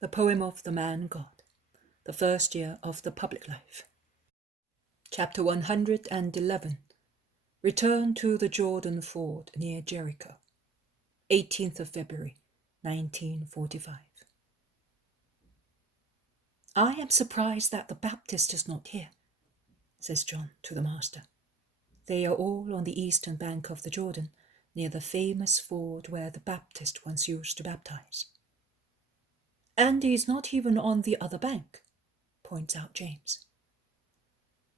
The poem of the man God, the first year of the public life. Chapter 111. Return to the Jordan ford near Jericho. 18th of February, 1945. I am surprised that the Baptist is not here, says John to the master. They are all on the eastern bank of the Jordan, near the famous ford where the Baptist once used to baptize. And he's not even on the other bank, points out James.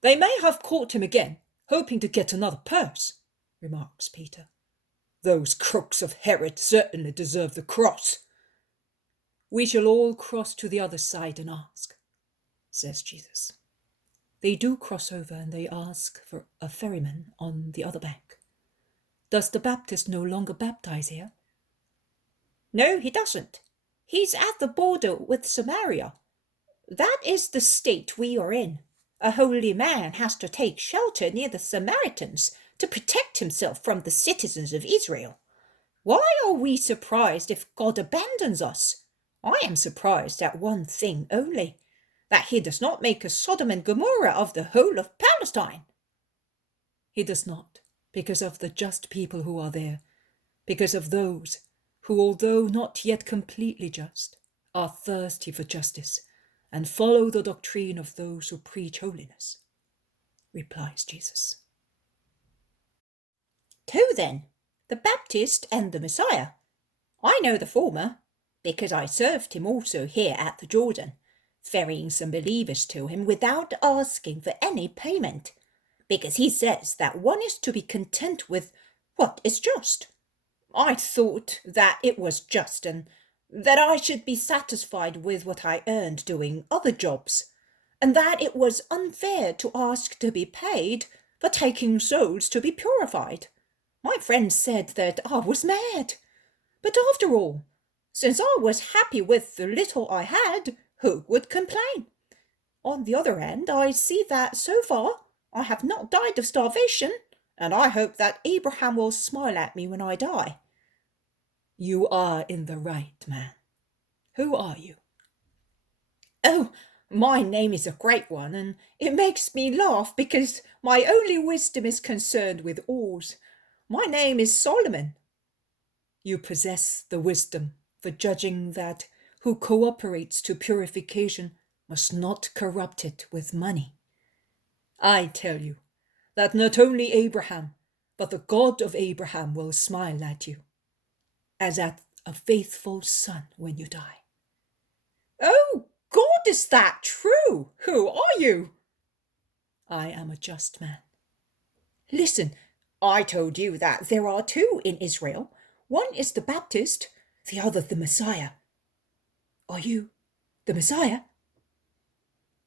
They may have caught him again, hoping to get another purse, remarks Peter. Those crooks of Herod certainly deserve the cross. We shall all cross to the other side and ask, says Jesus. They do cross over and they ask for a ferryman on the other bank. Does the Baptist no longer baptize here? No, he doesn't. He's at the border with Samaria. That is the state we are in. A holy man has to take shelter near the Samaritans to protect himself from the citizens of Israel. Why are we surprised if God abandons us? I am surprised at one thing only, that he does not make a Sodom and Gomorrah of the whole of Palestine. He does not, because of the just people who are there, because of those who, although not yet completely just, are thirsty for justice and follow the doctrine of those who preach holiness, replies Jesus. Who then? The Baptist and the Messiah? I know the former, because I served him also here at the Jordan, ferrying some believers to him without asking for any payment, because he says that one is to be content with what is just. I thought that it was just and that I should be satisfied with what I earned doing other jobs, and that it was unfair to ask to be paid for taking souls to be purified. My friends said that I was mad. But after all, since I was happy with the little I had, who would complain? On the other hand, I see that so far I have not died of starvation, and I hope that Abraham will smile at me when I die. You are in the right, man. Who are you? Oh, my name is a great one, and it makes me laugh because my only wisdom is concerned with oars. My name is Solomon. You possess the wisdom for judging that who cooperates to purification must not corrupt it with money. I tell you that not only Abraham, but the God of Abraham will smile at you, as at a faithful son when you die. Oh, God, is that true? Who are you? I am a just man. Listen, I told you that there are two in Israel. One is the Baptist, the other the Messiah. Are you the Messiah?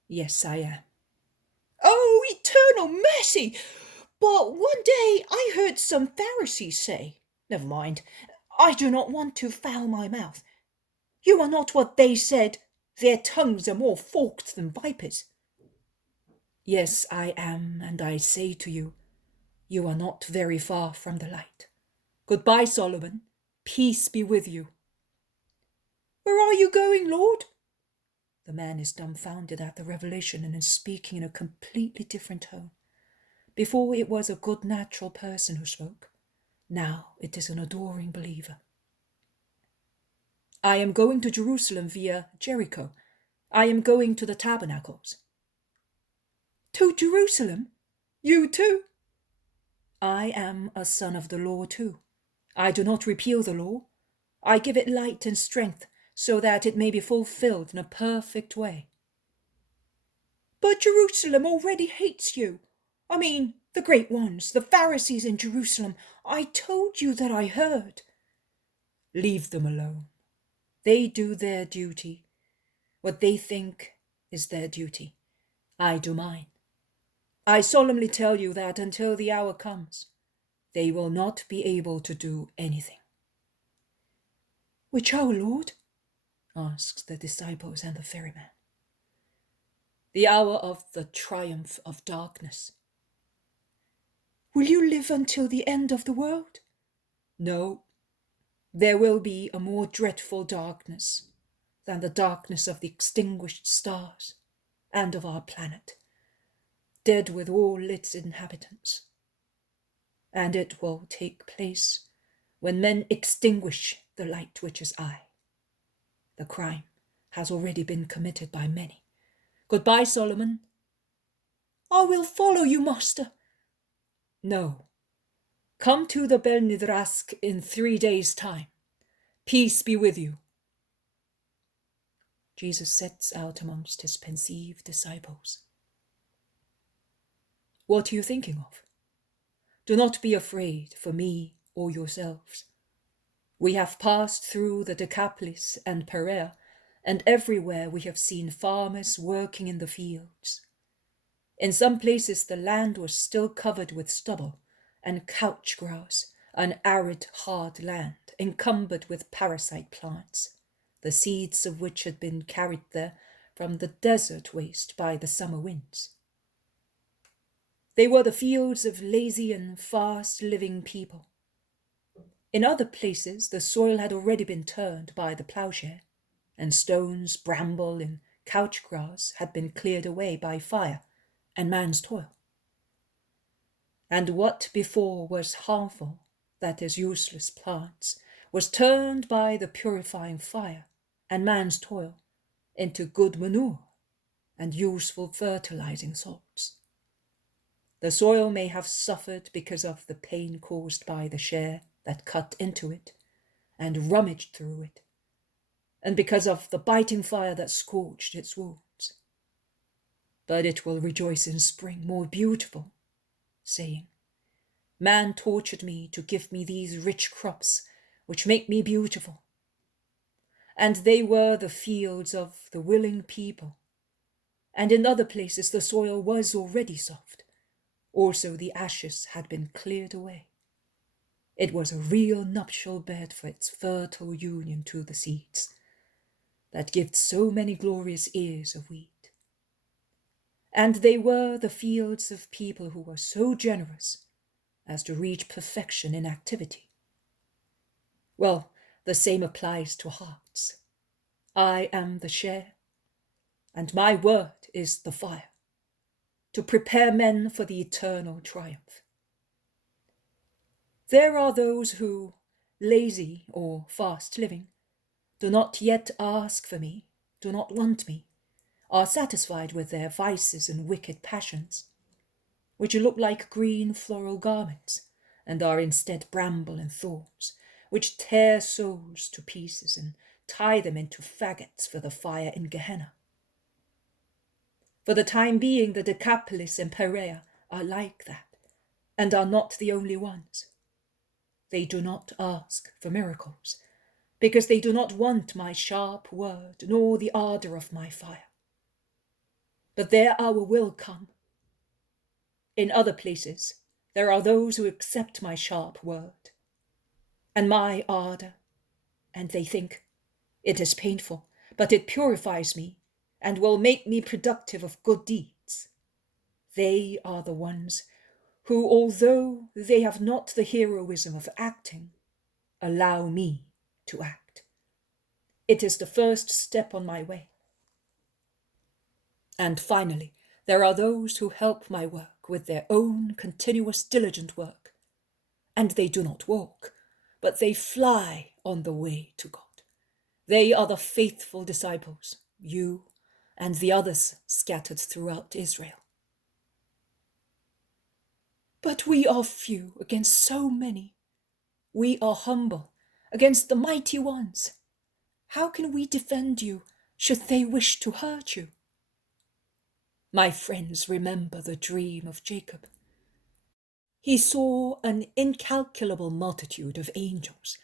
Yes, I am. Oh, eternal mercy! But one day I heard some Pharisees say, never mind, I do not want to foul my mouth. You are not what they said. Their tongues are more forked than vipers. Yes, I am, and I say to you, you are not very far from the light. Goodbye, Solomon. Peace be with you. Where are you going, Lord? The man is dumbfounded at the revelation and is speaking in a completely different tone. Before it was a good natural person who spoke. Now it is an adoring believer. I am going to Jerusalem via Jericho. I am going to the tabernacles. To Jerusalem? You too? I am a son of the law too. I do not repeal the law. I give it light and strength so that it may be fulfilled in a perfect way. But Jerusalem already hates you. I mean, the great ones, the Pharisees in Jerusalem. I told you that I heard. Leave them alone. They do their duty. What they think is their duty. I do mine. I solemnly tell you that until the hour comes, they will not be able to do anything. Which hour, Lord? Asks the disciples and the ferryman. The hour of the triumph of darkness. Will you live until the end of the world? No. There will be a more dreadful darkness, than the darkness of the extinguished stars and of our planet, dead with all its inhabitants. And it will take place when men extinguish the light which is I. The crime has already been committed by many. Goodbye, Solomon. I will follow you, master. No. Come to the Bel Nidrask in 3 days' time. Peace be with you. Jesus sets out amongst his pensive disciples. What are you thinking of? Do not be afraid for me or yourselves. We have passed through the Decapolis and Perea, and everywhere we have seen farmers working in the fields. In some places the land was still covered with stubble and couch grass, an arid, hard land encumbered with parasite plants, the seeds of which had been carried there from the desert waste by the summer winds. They were the fields of lazy and fast-living people. In other places the soil had already been turned by the ploughshare, and stones, bramble, and couch grass had been cleared away by fire and man's toil. And what before was harmful, that is, useless plants, was turned by the purifying fire and man's toil into good manure and useful fertilizing salts. The soil may have suffered because of the pain caused by the share that cut into it and rummaged through it, and because of the biting fire that scorched its wounds. But it will rejoice in spring, more beautiful, saying, Man tortured me to give me these rich crops, which make me beautiful. And they were the fields of the willing people. And in other places the soil was already soft. Also the ashes had been cleared away. It was a real nuptial bed for its fertile union to the seeds that give so many glorious ears of wheat. And they were the fields of people who were so generous as to reach perfection in activity. Well, the same applies to hearts. I am the share, and my word is the fire, to prepare men for the eternal triumph. There are those who, lazy or fast living, do not yet ask for me, do not want me, are satisfied with their vices and wicked passions, which look like green floral garments, and are instead bramble and thorns, which tear souls to pieces and tie them into faggots for the fire in Gehenna. For the time being, the Decapolis and Perea are like that, and are not the only ones. They do not ask for miracles, because they do not want my sharp word, nor the ardor of my fire. But their hour will come. In other places, there are those who accept my sharp word and my ardor, and they think, it is painful, but it purifies me and will make me productive of good deeds. They are the ones who, although they have not the heroism of acting, allow me to act. It is the first step on my way. And finally, there are those who help my work with their own continuous diligent work, and they do not walk, but they fly on the way to God. They are the faithful disciples, you and the others scattered throughout Israel. But we are few against so many. We are humble against the mighty ones. How can we defend you should they wish to hurt you? My friends, remember the dream of Jacob. He saw an incalculable multitude of angels,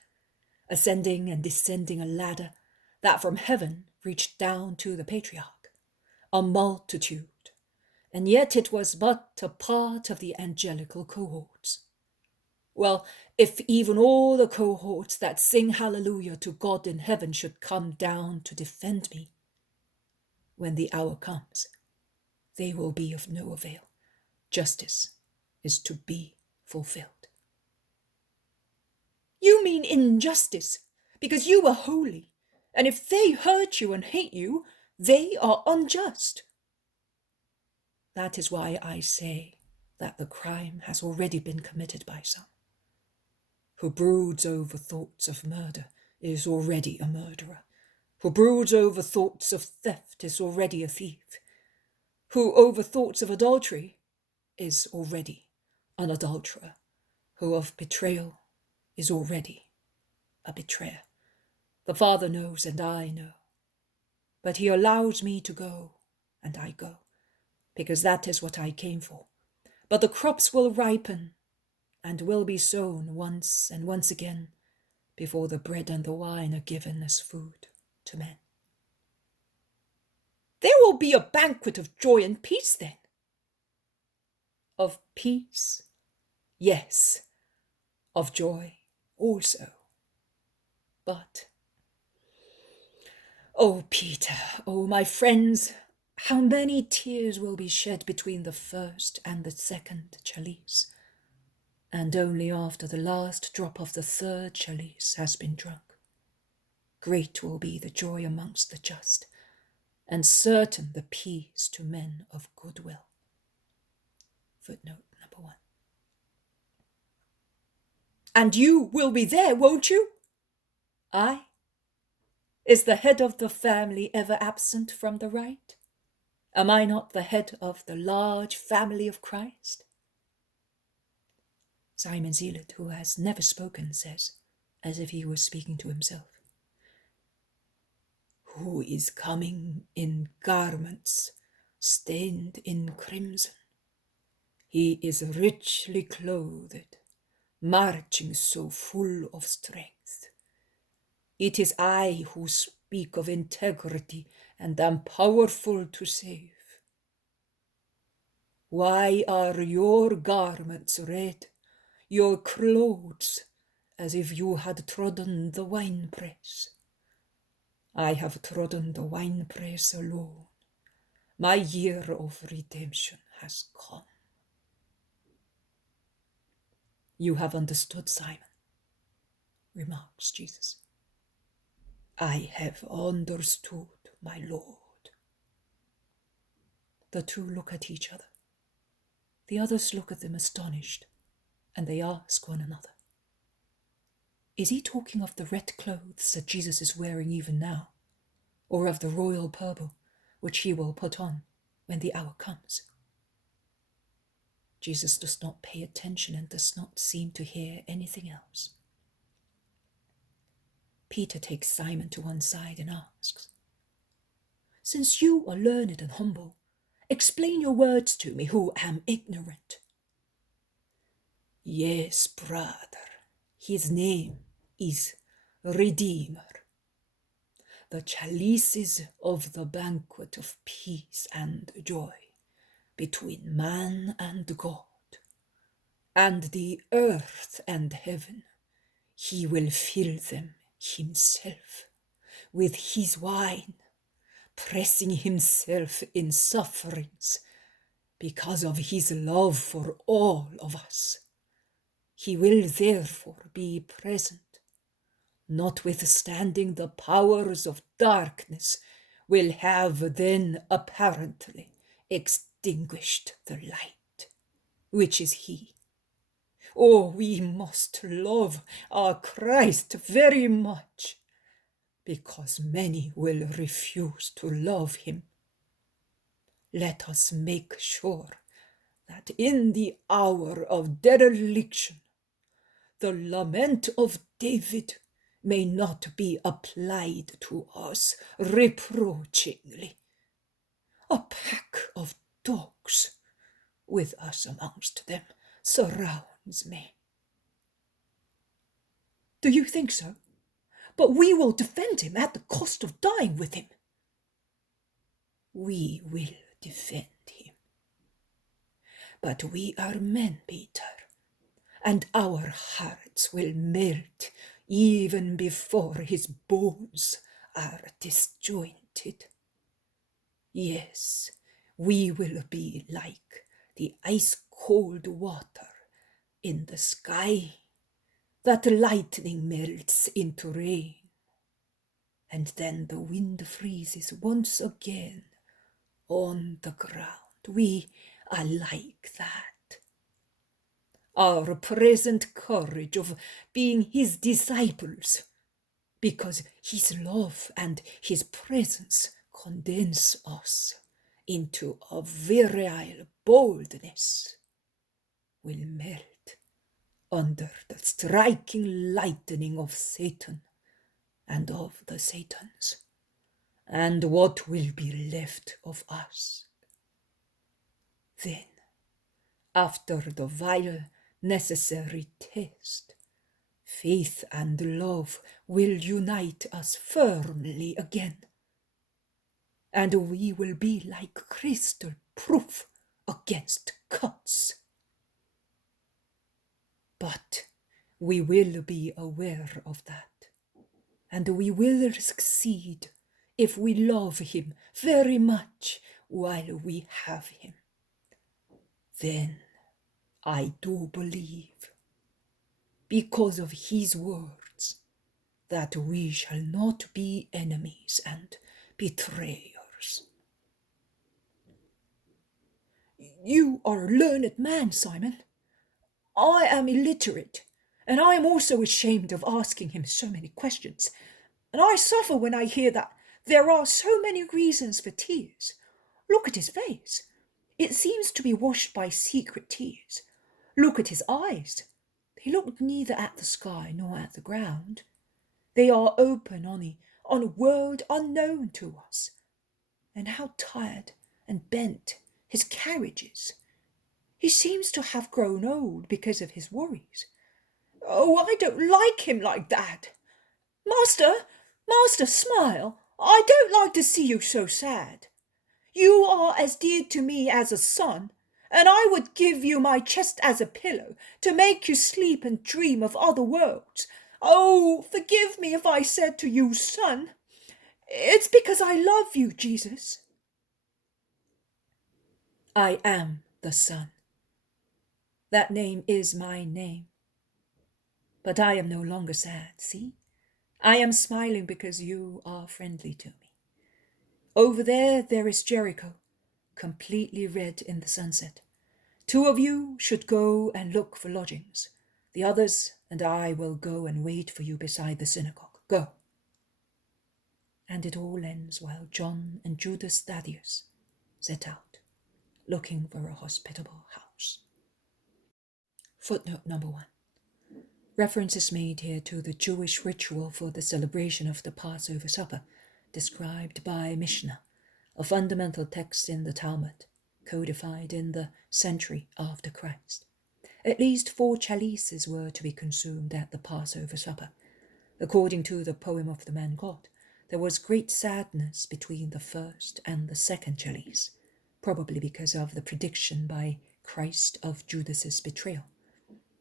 ascending and descending a ladder that from heaven reached down to the patriarch, a multitude, and yet it was but a part of the angelical cohorts. Well, if even all the cohorts that sing hallelujah to God in heaven should come down to defend me, when the hour comes, they will be of no avail. Justice is to be fulfilled. You mean injustice, because you are holy, And if they hurt you and hate you, they are unjust. That is why I say that the crime has already been committed by some. Who broods over thoughts of murder is already a murderer. Who broods over thoughts of theft is already a thief. Who over thoughts of adultery is already an adulterer. Who of betrayal is already a betrayer. The Father knows and I know. But he allows me to go, and I go, because that is what I came for. But the crops will ripen and will be sown once and once again before the bread and the wine are given as food to men. There will be a banquet of joy and peace then. Of peace, yes, of joy also. But, oh Peter, oh my friends, how many tears will be shed between the first and the second chalice, and only after the last drop of the third chalice has been drunk. Great will be the joy amongst the just, and certain the peace to men of good will. Footnote number 1. And you will be there, won't you? I? Is the head of the family ever absent from the right? Am I not the head of the large family of Christ? Simon Zealot, who has never spoken, says, as if he was speaking to himself, who is coming in garments stained in crimson. He is richly clothed, marching so full of strength. It is I who speak of integrity and am powerful to save. Why are your garments red, your clothes as if you had trodden the winepress? I have trodden the winepress alone. My year of redemption has come. You have understood, Simon, remarks Jesus. I have understood, my Lord. The two look at each other. The others look at them astonished, and they ask one another, is he talking of the red clothes that Jesus is wearing even now, or of the royal purple which he will put on when the hour comes? Jesus does not pay attention and does not seem to hear anything else. Peter takes Simon to one side and asks, since you are learned and humble, explain your words to me who am ignorant. Yes, brother, his name is Redeemer. The chalices of the banquet of peace and joy between man and God, and the earth and heaven, he will fill them himself with his wine, pressing himself in sufferings because of his love for all of us. He will therefore be present, notwithstanding the powers of darkness will have then apparently extinguished the light, which is he. Oh, we must love our Christ very much, because many will refuse to love him. Let us make sure that in the hour of dereliction, the lament of David may not be applied to us reproachingly. A pack of dogs, with us amongst them, surrounds me. Do you think so? But we will defend him at the cost of dying with him. We will defend him. But we are men, Peter, and our hearts will melt even before his bones are disjointed. Yes, we will be like the ice-cold water in the sky that lightning melts into rain. and then the wind freezes once again on the ground. We are like that. Our present courage of being his disciples, because his love and his presence condense us into a virile boldness, will melt under the striking lightning of Satan and of the Satans. And what will be left of us? Then, after the vile necessary test, faith and love will unite us firmly again, and we will be like crystal proof against cuts. But we will be aware of that, and we will succeed if we love him very much while we have him. Then I do believe, because of his words, that we shall not be enemies and betrayers. You are a learned man, Simon. I am illiterate, and I am also ashamed of asking him so many questions. And I suffer when I hear that there are so many reasons for tears. Look at his face. It seems to be washed by secret tears. Look at his eyes. They look neither at the sky nor at the ground. They are open on a world unknown to us. And how tired and bent his carriage is. He seems to have grown old because of his worries. Oh, I don't like him like that. Master, smile. I don't like to see you so sad. You are as dear to me as a son, and I would give you my chest as a pillow to make you sleep and dream of other worlds. Oh, forgive me if I said to you, son. It's because I love you, Jesus. I am the Son. That name is my name. But I am no longer sad, see? I am smiling because you are friendly to me. Over there is Jericho, completely red in the sunset. 2 of you should go and look for lodgings. The others and I will go and wait for you beside the synagogue. Go. And it all ends while John and Judas Thaddeus set out, looking for a hospitable house. Footnote number 1. Reference is made here to the Jewish ritual for the celebration of the Passover supper, described by Mishnah, a fundamental text in the Talmud, codified in the century after Christ. At least 4 chalices were to be consumed at the Passover supper. According to the poem of the man God, there was great sadness between the first and the second chalice, probably because of the prediction by Christ of Judas's betrayal.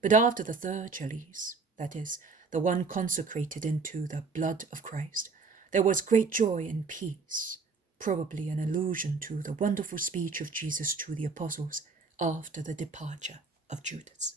But after the third chalice, that is, the one consecrated into the blood of Christ, there was great joy and peace, probably an allusion to the wonderful speech of Jesus to the apostles after the departure of Judas.